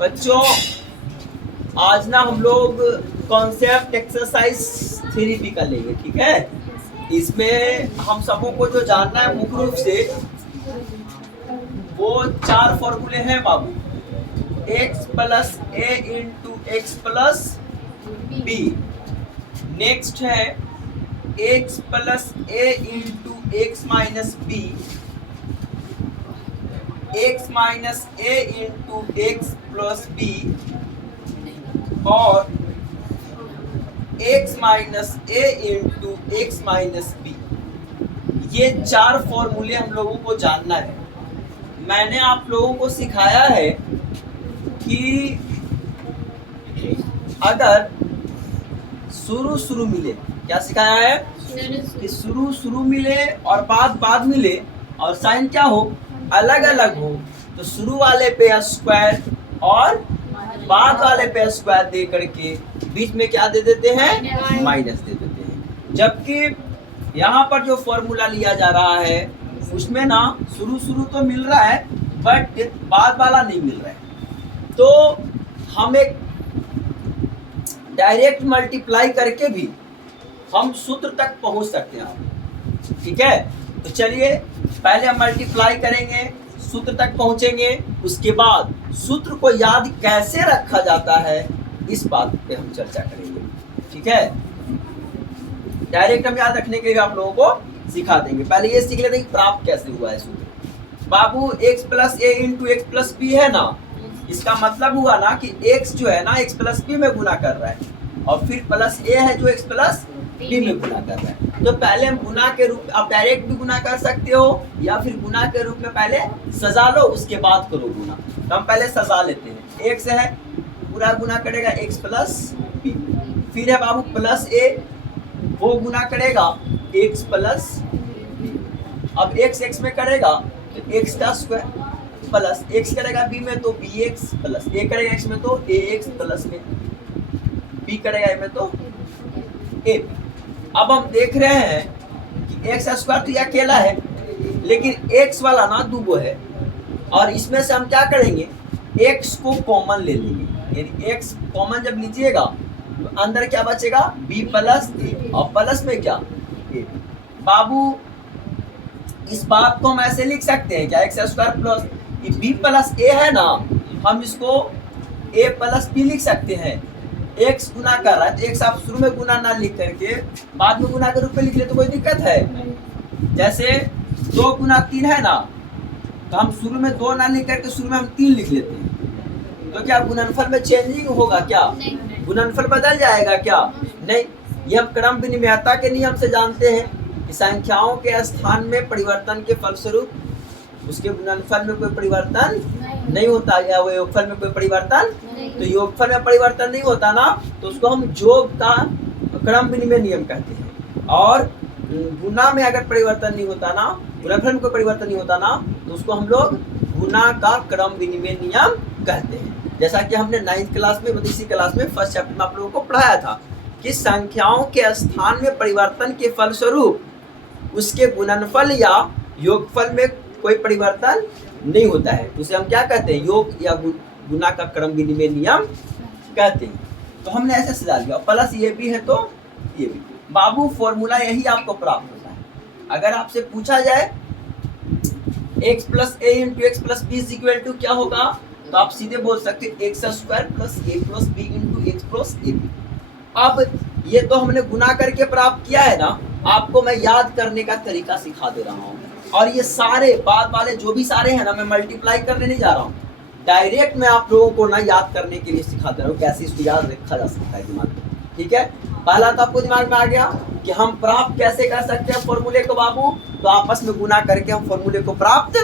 बच्चों आज ना हम लोग कॉन्सेप्ट एक्सरसाइज 3B का लेंगे, ठीक है। इसमें हम सबों को जो जानना है मुख्य रूप से वो 4 फॉर्मूले हैं बाबू। x plus a into x plus b. Next है x plus a into x minus b, x minus a into x plus b और x minus a into x minus b. ये 4 फॉर्मूले हम लोगों को जानना है। मैंने आप लोगों को सिखाया है कि अगर शुरू मिले, क्या सिखाया है कि शुरू मिले और बाद मिले और साइन क्या हो, अलग अलग हो, तो शुरू वाले पे स्क्वायर और बाद वाले पे स्क्वायर दे करके बीच में क्या दे देते हैं, माइनस दे देते हैं। जबकि यहाँ पर जो फॉर्मूला लिया जा रहा है उसमें ना शुरू तो मिल रहा है बट बाद वाला नहीं मिल रहा है, तो हम एक डायरेक्ट मल्टीप्लाई करके भी हम सूत्र तक पहुंच सकते हैं, ठीक है। तो चलिए पहले हम मल्टीप्लाई करेंगे, सूत्र तक पहुंचेंगे, उसके बाद सूत्र को याद कैसे रखा जाता है इस बात पे हम चर्चा करेंगे, ठीक है। डायरेक्ट हम याद रखने के लिए आप लोगों को सिखा देंगे। पहले ये सीख लेते हैं कि प्राप्त कैसे हुआ है सूत्र। बाबू x plus a into x plus B है ना, इसका मतलब हुआ ना कि x जो है ना x प्लस बी में गुना कर रहा है और फिर प्लस ए है जो x प्लस बी में गुना कर रहा है। तो पहले हम गुना के रूप, आप डायरेक्ट भी गुना कर सकते हो या फिर गुना के रूप में पहले सजा लो उसके बाद करो गुना। तो हम पहले सजा लेते हैं। x है पूरा गुना करेगा x प्लस बी, फिर है बाबू प्लस ए वो गुना करेगा x प्लस बी। अब x में करेगा तो x का स्क्वायर प्लस x करेगा b में तो bx प्लस a करेगा x में तो ax प्लस में b करेगा a में तो a। अब हम देख रहे हैं कि x स्क्वायर तो ये अकेला है लेकिन x वाला ना दुगो है और इसमें से हम क्या करेंगे, x को कॉमन ले लेंगे। यानी x कॉमन जब लीजिएगा तो अंदर क्या बचेगा, b प्लस a और प्लस में क्या a। बाबू इस बात को हम ऐसे लिख सकते हैं क्या, x square plus b plus a है ना, हम इसको a प्लस b लिख सकते हैं। x गुना कर रहा है तो x आप शुरू में गुना ना लिख करके बाद में गुना के रूप में लिख ले तो कोई दिक्कत है। जैसे 2 गुना 3 है ना, तो हम शुरू में 2 ना लिख करके शुरू में हम 3 लिख लेते हैं, तो क्या गुणनफल में चेंजिंग होगा क्या, गुणनफल बदल जाएगा क्या, नहीं। ये हम क्रम विनिमयता के नियम से जानते हैं कि संख्याओं के स्थान में परिवर्तन के फलस्वरूप उसके गुणनफल में कोई परिवर्तन नहीं होता या वो योगफल में कोई परिवर्तन, तो योगफल में परिवर्तन नहीं होता ना तो उसको हम जोग का क्रम विनिमय नियम कहते हैं। और गुना में अगर परिवर्तन नहीं होता ना, गुणनफल में कोई परिवर्तन नहीं होता ना, तो उसको हम लोग गुना का क्रम विनिमय नियम कहते हैं। जैसा कि हमने 9th क्लास में, इसी क्लास में फर्स्ट चैप्टर में आप लोगों को पढ़ाया था कि संख्याओं के स्थान में परिवर्तन के फलस्वरूप उसके गुणनफल या योगफल में कोई परिवर्तन नहीं होता है, उसे हम क्या कहते हैं, योग या गुना का क्रम विनिमय नियम कहते हैं। तो हमने ऐसे सजा लिया, प्लस ये भी है तो ये भी। बाबू फॉर्मूला यही आपको प्राप्त होता है। अगर आपसे पूछा जाए x plus a into x plus b is equal to क्या होगा, तो आप सीधे बोल सकते हैं x square plus a plus b into x plus a b. अब ये तो हमने गुना करके प्राप्त किया है ना, आपको मैं याद करने का तरीका सिखा दे रहा हूँ। और ये सारे बाद वाले जो भी सारे हैं ना, मैं मल्टीप्लाई करने नहीं जा रहा हूँ, डायरेक्ट मैं आप लोगों को ना याद करने के लिए सिखा दे रहा हूँ कैसे इसको याद रखा जा सकता है दिमाग में, ठीक है। पहला तो आपको दिमाग में आ गया कि हम प्राप्त कैसे कर सकते हैं फॉर्मूले को बाबू, तो आपस में गुना करके हम फॉर्मूले को प्राप्त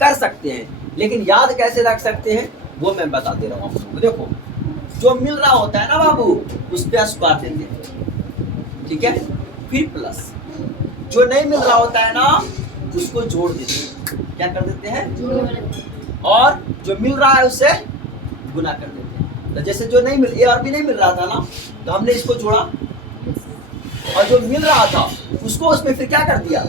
कर सकते हैं। लेकिन याद कैसे रख सकते हैं वो मैं बता दे रहा हूँ आपको। देखो जो मिल रहा होता है ना बाबू उस पर स्क्वायर देते हैं, ठीक है, फिर प्लस। जो नहीं मिल रहा होता है ना उसको जोड़ देते हैं, क्या कर देते हैं, और जो मिल रहा है उससे गुना कर देते हैं। तो जैसे जो नहीं मिल, ए और बी नहीं मिल रहा था ना, तो हमने इसको जोड़ा और जो मिल रहा था उसको उसमें फिर क्या कर दिया,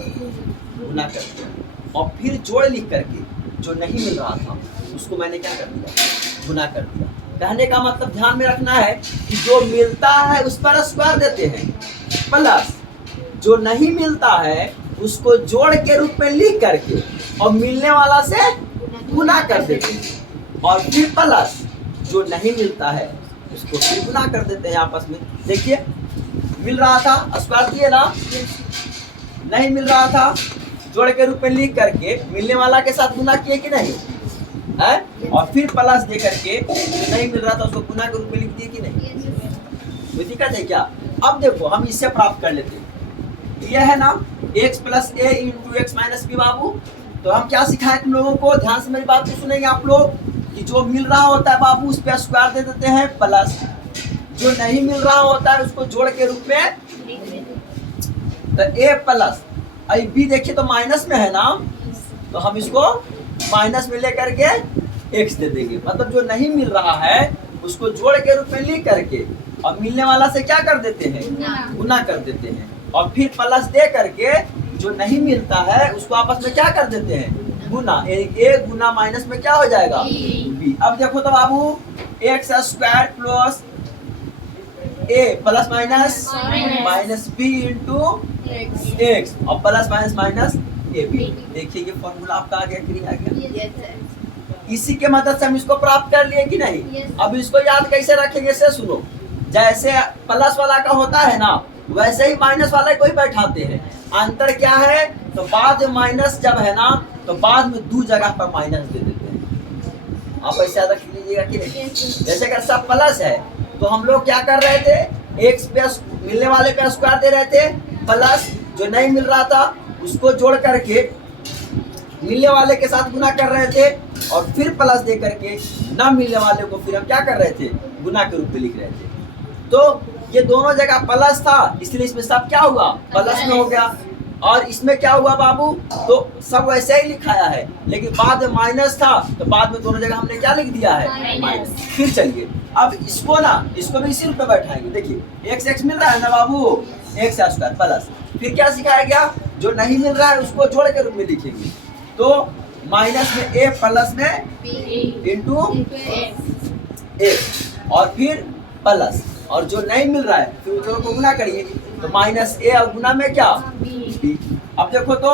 गुना कर दिया, और फिर जोड़ लिख करके जो नहीं मिल रहा था उसको मैंने क्या कर दिया, गुना कर दिया। कहने का मतलब ध्यान में रखना है कि जो मिलता है उस पर स्क्वायर देते हैं, प्लस जो नहीं मिलता है उसको जोड़ के रूप में लिख करके और मिलने वाला से गुना कर देते हैं, और फिर प्लस जो नहीं मिलता है उसको फिर गुना कर देते हैं आपस में। देखिए मिल रहा था स्क्वायर दिए ना, नहीं मिल रहा था जोड़ के रूप में लिख करके मिलने वाला के साथ गुना किए कि नहीं है, और फिर प्लस दे करके जो नहीं मिल रहा था उसको गुना के रूप में लिख दिए कि नहीं। कोई दिक्कत है क्या? अब देखो हम इससे प्राप्त कर लेते हैं, ये है ना x plus a into x minus B बाबू। तो हम क्या सिखाए तुम लोगों को, ध्यान से मेरी बात को सुनेंगे आप लोग, कि जो मिल रहा होता है बाबू उस पे स्क्वायर दे देते हैं, प्लस जो नहीं मिल रहा होता है उसको जोड़ के रूप में, तो ए प्लस अब बी देखिए तो माइनस में है ना, तो हम इसको माइनस में लेकर के एक्स दे देंगे। मतलब जो नहीं मिल रहा है उसको जोड़ के रूप में लिख करके और मिलने वाला से क्या कर देते हैं, गुना कर देते हैं, और फिर प्लस दे करके जो नहीं मिलता है उसको आपस में क्या कर देते हैं, गुना। ए गुना माइनस में क्या हो जाएगा, बी। अब देखो तो बाबू x square plus a plus minus minus b into x और plus minus minus a b. देखिए ये फॉर्मूला आपका आ गया कि नहीं आ गया? इसी के मदद से हम इसको प्राप्त कर लिए कि नहीं। अब इसको याद कैसे रखेंगे से सुनो, जैसे प्लस वाला का होता है ना वैसे ही माइनस वाला को ही बैठाते हैं। अंतर क्या है, तो बाद में माइनस जब है ना तो बाद में दो जगह पर माइनस दे देते हैं। आप ऐसे याद रख लीजिएगा कि नहीं। जैसे अगर सब प्लस है तो हम लोग क्या कर रहे थे, एक्स पे मिलने वाले पे स्क्वायर दे रहे थे, प्लस जो नहीं मिल रहा था उसको जोड़ करके मिलने वाले के साथ गुना कर रहे थे, और फिर प्लस दे करके ना मिलने वाले को फिर हम क्या कर रहे थे, गुना के रूप में लिख रहे थे। तो ये दोनों जगह प्लस था इसलिए इसमें सब क्या हुआ, प्लस में हो गया, और इसमें क्या हुआ बाबू, तो सब वैसे ही लिखाया है, लेकिन बाद में माइनस था तो बाद में दोनों जगह हमने क्या लिख दिया है, माइनस। फिर चलिए अब इसको ना, इसको भी इसी रूप में बैठाएंगे। देखिए एक्स एक्स मिल रहा है ना बाबू, एक्स स्क्वायर प्लस, फिर क्या सिखाया गया, जो नहीं मिल रहा है उसको जोड़ के रूप में लिखेंगे। तो माइनस में ए प्लस में इंटू एक्स और फिर प्लस, और जो नहीं मिल रहा है फिर दोनों को गुना करिए, तो माइनस ए और गुना में क्या, बी। अब देखो तो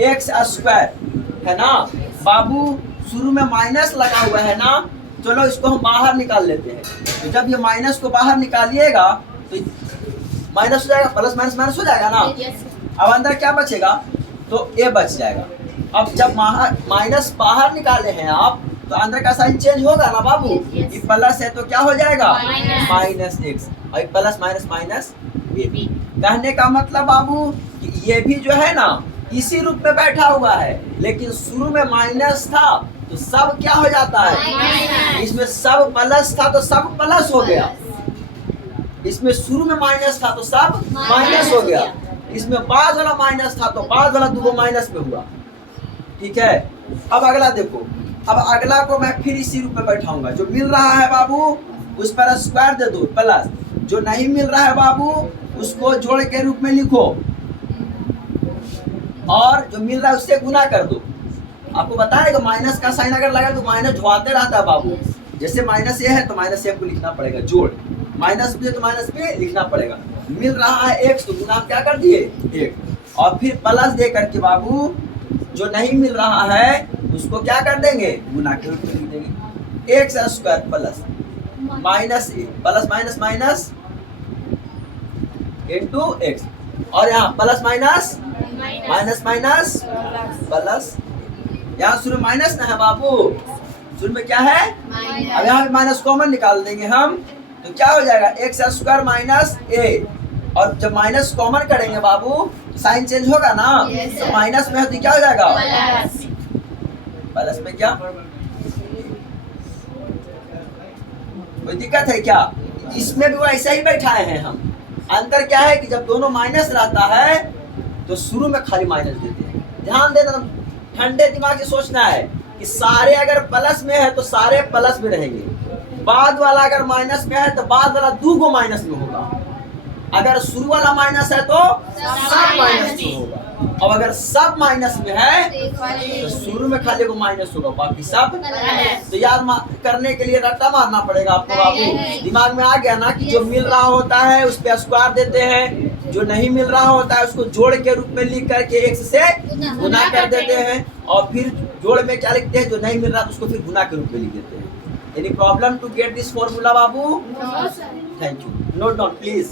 एक्स स्क्वायर है ना बाबू, शुरू में माइनस लगा हुआ है ना, चलो इसको हम बाहर निकाल लेते हैं। तो जब ये माइनस को बाहर निकालिएगा तो माइनस हो जाएगा, प्लस माइनस माइनस हो जाएगा ना। अब अंदर क्या बचेगा, तो ए बच जाएगा। अब जब माइनस बाहर निकाले हैं आप तो अंदर का साइन चेंज होगा ना बाबू, ये प्लस है तो क्या हो जाएगा, माइनस एक्स, और plus minus minus a b. कहने का मतलब बाबू कि ये भी जो है ना इसी रूप में बैठा हुआ है, लेकिन शुरू में माइनस था तो सब क्या हो जाता है, इसमें सब प्लस था तो सब प्लस हो गया, इसमें शुरू में माइनस था तो सब माइनस हो गया, इसमें बाद वाला माइनस था तो बाद वाला दो माइनस में हुआ। ठीक है, अब अगला देखो, अब अगला को मैं फिर इसी रूप में बैठाऊंगा। जो मिल रहा है बाबू उस पर स्क्वायर दे दो प्लस, जो नहीं मिल रहा है बाबू उसको जोड़ के रूप में लिखो, और जो मिल रहा है उससे गुना कर दो। आपको बताएगा माइनस का साइन अगर लगा तो माइनस ढुआते रहता है बाबू, जैसे माइनस ए है तो माइनस ए को लिखना पड़ेगा जोड़, माइनस बी है तो माइनस बी लिखना पड़ेगा। मिल रहा है एक्स तो गुना क्या कर दिए एक, और फिर प्लस दे करके बाबू जो नहीं मिल रहा है उसको क्या कर देंगे, गुना के रूप में लिख देंगे। X square plus minus a plus minus minus into x, और यहाँ plus minus minus minus plus, यहाँ शुरू माइनस ना है बाबू, शुरू में क्या है, अब यहाँ पे माइनस कॉमन निकाल देंगे हम, तो क्या हो जाएगा एक्स स्क्वायर माइनस ए, और जब माइनस कॉमन करेंगे बाबू तो साइन चेंज होगा ना, तो माइनस में है तो क्या हो जाएगा, प्लस में क्या, कोई दिक्कत है क्या? इसमें भी वैसे ही बैठाए हैं हम। अंतर क्या है कि जब दोनों माइनस रहता है तो शुरू में खाली माइनस देते हैं। ध्यान देना, ठंडे दिमाग से सोचना है कि सारे अगर प्लस में है तो सारे प्लस में रहेंगे, बाद वाला अगर माइनस में है तो बाद वाला दो माइनस में होगा। अगर शुरू वाला माइनस है तो सब माइनस में होगा। अब अगर सब माइनस में है तो शुरू में खाली को माइनस होगा, बाकी सब। तो याद करने के लिए रट्टा मारना पड़ेगा आपको बाबू। दिमाग में आ गया ना कि जो मिल रहा होता है उस पे स्क्वायर देते हैं, जो नहीं मिल रहा होता है उसको जोड़ के रूप में लिख करके x से गुना कर देते हैं, और फिर जोड़ में क्या लिखते हैं, जो नहीं मिल रहा तो उसको फिर गुना के रूप में लिख देते हैं। Any problem to get this formula बाबू? Thank you. Note down please.